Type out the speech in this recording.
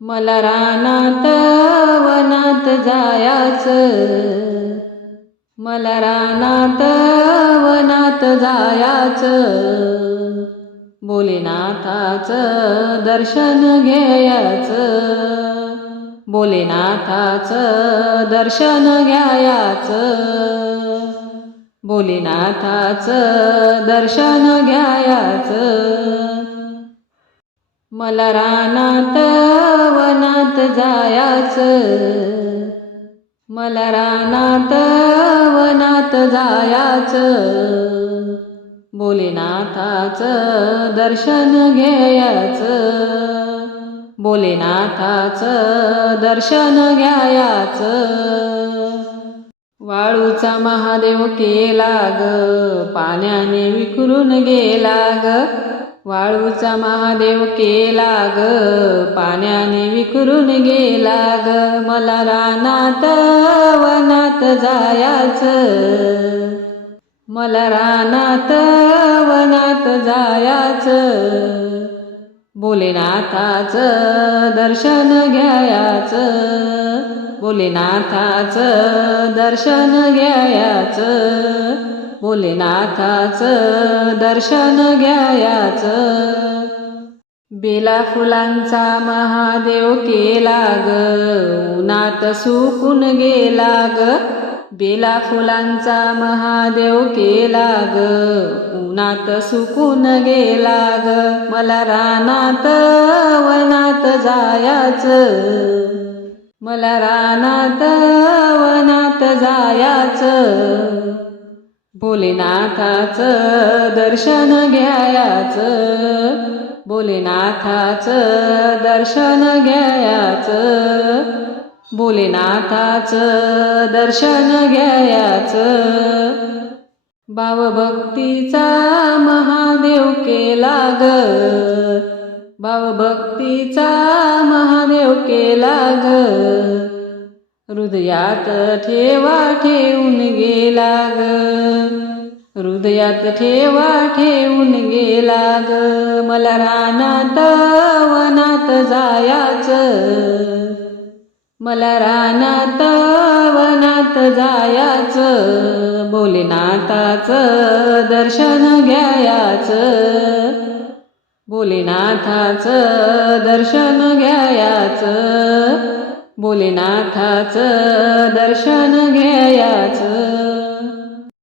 मला रानात वनात जायाच. मला रानात वनात जायाच. भोलेनाथाचं दर्शन घ्यायाच. भोलेनाथाचं दर्शन घ्यायाचं. भोलेनाथाचं दर्शन घ्यायाचं. मला रानात जायाच. मला रानात वनात जायाच. भोलेनाथाचं दर्शन घ्यायाच. भोलेनाथाचं दर्शन घ्यायाच. वाळूचा महादेव केला ग पाण्याने विखरून गेला ग वाळूचा महादेव केला ग पाण्याने विखरून गेला ग मला रानात वनात जायाच. मला रानात वनात जायाच. भोलेनाथाचं दर्शन घ्यायाच. भोलेनाथाचं दर्शन घ्यायाचं. भोलेनाथाचं दर्शन घ्यायाच. बेला फुलांचा महादेव केला ग उन्हात सुकून गेला ग बेला फुलांचा महादेव केला ग उन्हात सुकून गेला ग मला रानात वनात जायाच. मला रानात वनात जायाच. भोलेनाथाचं दर्शन घ्यायाच. भोलेनाथाचं दर्शन घ्यायाच. भोलेनाथाचं दर्शन घ्यायाच. भावभक्तीचा महादेव केला ग. भावभक्तीचा महादेव केला ग. हृदयात ठेवा ठेवून गेला ग हृदयात ठेवा ठेवून गेला ग मला रानात वनात जायाच. मला रानात वनात जायाच. भोलेनाथाचं दर्शन घ्यायाच. भोलेनाथाचं दर्शन घ्यायाच. भोलेनाथाचं दर्शन घ्यायाचं